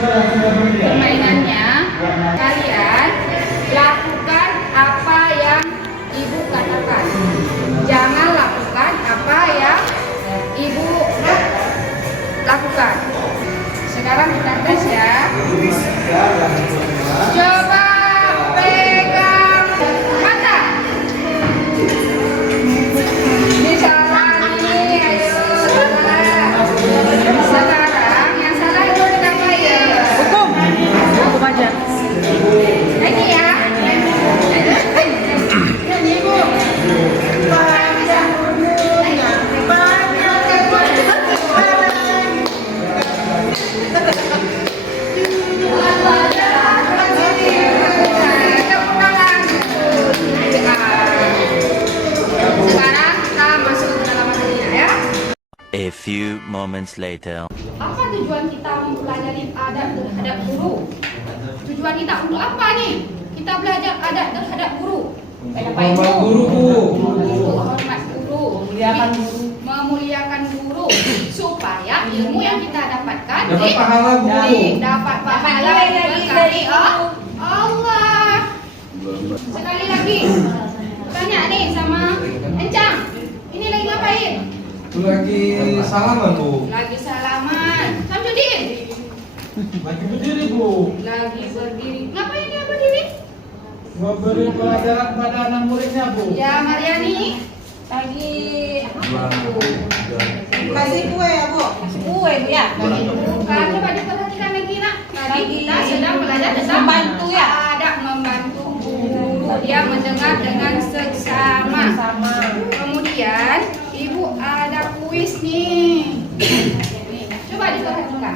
Permainannya, kalian lakukan apa yang ibu katakan. Jangan lakukan apa yang ibu lakukan. Sekarang kita tes ya. Coba pegang mata. Ini salah nih, ayo salah. Sekarang yang salah itu pegang ya. Hukum aja. Lagi ya. Ini ibu. Sekarang kita masuk ke dalam materinya ya. A few moments later. Apa tujuan kita mempelajari adab terhadap guru? Tujuan kita untuk apa nih? Kita belajar adab terhadap guru. Hormat guru, Bu. Untuk hormat guru, memuliakan guru, supaya ilmu yang kita dapatkan Dapat pahala, Bu. dapat pahala dari Allah. Sekali lagi, tanya nih sama Encang, ini lagi ngapain? Lagi salaman, Bu. Lagi salaman. Samsudin, Lagi berdiri, Bu. lagi berdiri. Ngapain dia berdiri? Memberi pelajaran pada anak muridnya, Bu. Ya, Mariani lagi Kasih kue ya, Bu? Kasih kue, Bu ya? bukan. Coba diperhatikan lagi nak. Tadi kita sedang belajar tentang Membantu ya? adab membantu guru. Dia mendengar dengan seksama. Kemudian ibu ada kuis nih. Nih, coba diperhatikan.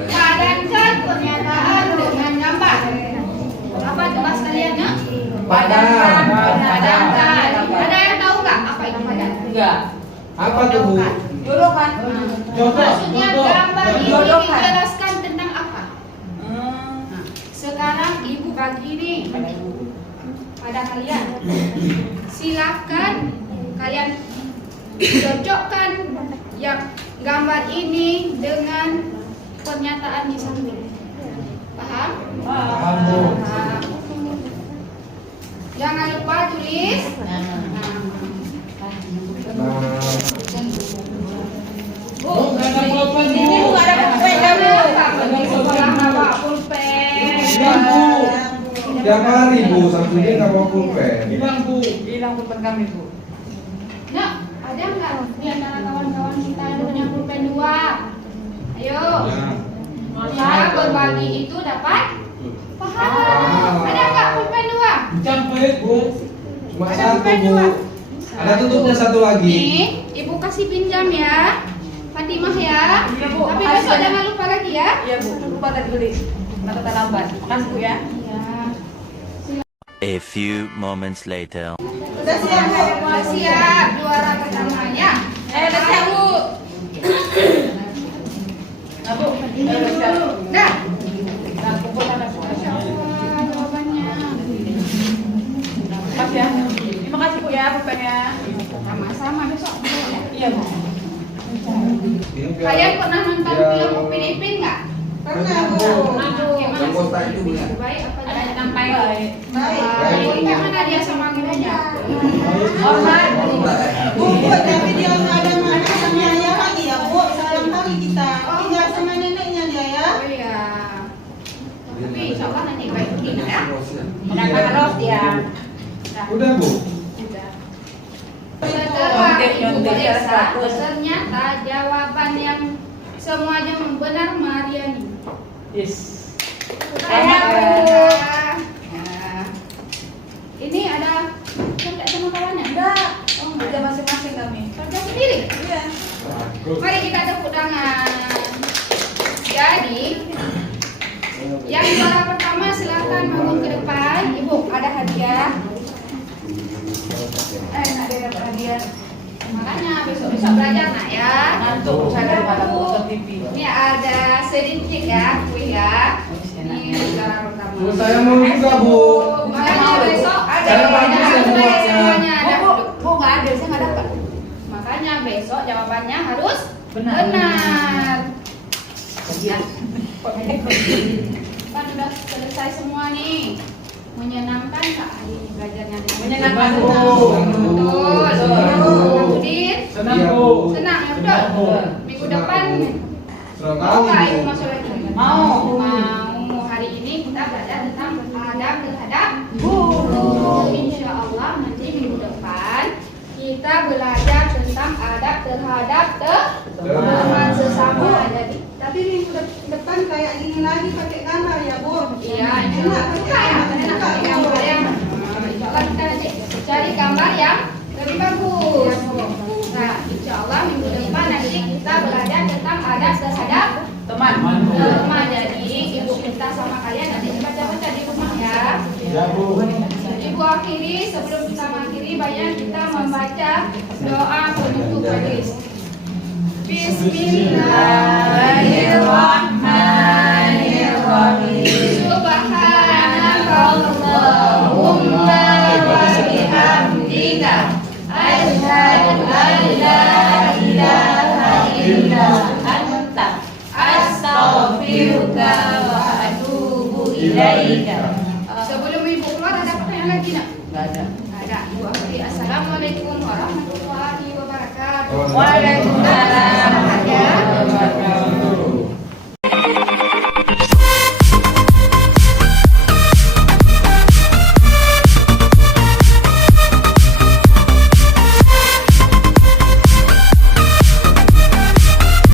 Padankan pernyataan dengan gambar. Apa coba sekalian ya? Padankan. Ada yang tahu nggak apa itu padan? Enggak. Apa tuh, Bu? Jodohkan. Maksudnya gambar ini Jodohkan. menjelaskan tentang apa? Nah, sekarang ibu bagi nih pada kalian. Silakan kalian cocokkan yang gambar ini dengan pernyataan di samping. Paham? Paham, Bu. Paham. Jangan lupa tulis. Bu, Ini Bu ada pulpen kamu. sekolah bawa pulpen. Bilang, Bu. Tiap hari, Bu. Samsudin nggak bawa pulpen. Hilang pulpen kami, Bu. Nah, ada nggak di antara kawan-kawan kita yang punya pulpen 2? Ayo. Kita berbagi itu dapat pahala. Ada nggak pulpen 2? Campur, Bu. Cuma Ada satu, pulpen Bu. 2. Ada tutupnya satu lagi. Nih, ibu kasih pinjam ya, Fatimah ya. Iya, Bu. Tapi Makasih besok banyak. jangan lupa lagi ya. Iya, Bu. Lupa tadi beli. Kata terlambat. Makasih, Bu ya. Iya. A few moments later. Udah siap, Bu. Sudah siap juara pertamanya. Udah siap, Bu. Nah, Bu. Udah siap. Dah. Nah, kumpul sana, Bu. Masya Allah, jawabannya. Makasih ya. Terima kasih, Bu ya, pulpennya. Sama-sama besok. Iya, Bu. Kalian pernah nonton film Upin Ipin nggak? Pernah, Bu. Gimana Yang kota itu, Bu, ya? baik apa Ada jelek? yang baik. Baik. Gimana dia sama gurunya? Hormat. Bu, tapi dia nggak ada mana sama ayah lagi ya, Bu. Sekarang kali kita tinggal sama neneknya dia ya. Oh iya. Tapi insya Allah nanti baik begini ya. Udah harus dia. Udah, Bu. Setelah ibu Nyontek, periksa, 100. ternyata jawaban yang semuanya benar Mariani. Yes. Selamat, Bu. Nah, ini ada contek sama kawannya? Enggak. Oh, Ada enggak. masing-masing kami. Kerja sendiri? Iya. Mari kita tepuk tangan. Jadi, yang juara pertama silakan bangun ke depan. Ibu, ada hadiah. Ada dapat hadiah. Makanya besok-besok belajar nak ya. Ngantuk saya daripada Bu. nonton TV. Ini ada sedikit ya, kue ya. Ini juara pertama. Bu, saya mau juga, Bu. Makanya besok ada Cara bagus ya, Bu, buatnya. semuanya ada. Bu, nggak ada, saya nggak dapat. Makanya besok jawabannya harus Benar. benar. Ya. Kan udah selesai semua nih. Menyenangkan nggak hari ini belajarnya? Menyenangkan, Bu. Betul. Senang, Udin? Senang, Bu. Senang, ya betul. Minggu depan Senang mau nggak kali, ibu Bu. masuk lagi? Mau. Mau. Hari ini kita belajar tentang adab terhadap guru. Insya Allah nanti minggu depan kita belajar tentang adab terhadap teman sesama. Jadi Tapi minggu depan kayak gini lagi pakai gambar ya, Bu. iya, insya Allah suka ya, enak pakai gambar yang insya Allah kita nanti cari gambar yang lebih bagus. Nah, insya Allah minggu depan nanti kita belajar tentang adab terhadap Teman. teman. Jadi ibu kita sama kalian nanti baca-baca di rumah ya. Ya, Bu. Ibu akhiri, sebelum kita mengakhiri banyak kita membaca doa penutup majelis. Bismillahirrahmanirrahim. Subhanakallahumma wa bihamdika asyhadu an la ilaha illa anta astaghfiruka wa atubu ilaika. Sebelum ibu keluar ada pertanyaan lagi nak? Nggak ada. Ada. Ibu akhiri. Assalamualaikum warahmatullahi wabarakatuh. Waalaikumsalam.